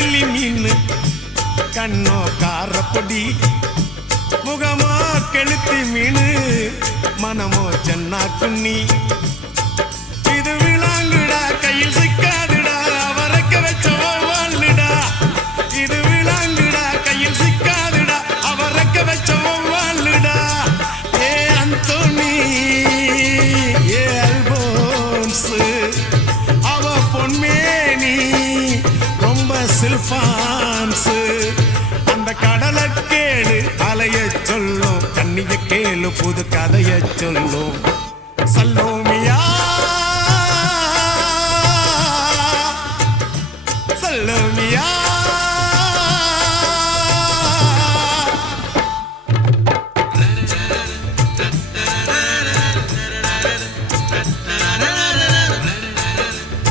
நெத்திலி மீன் கண்ணோ காரப்பொடி முகமோ கெளுத்தி மீன் மனமோ சென்னா குன்னி இது விளாங்குடா கையில் சிக்காதுடா அவரைக்க வச்ச வாழ்டா இது விளாங்குடா கையில் சிக்காதுடா அவரைக்க வச்ச வாழ்டா ஏ அந்தோனி ஏ அல்போன்ஸ் அவ பொன்மேனி ரொம்ப சில்பான்ஸ் அந்த கடலை கேளு அலைய சொல்லும் கண்ணிய கேளு புது கதைய சொல்லும் சல்லோ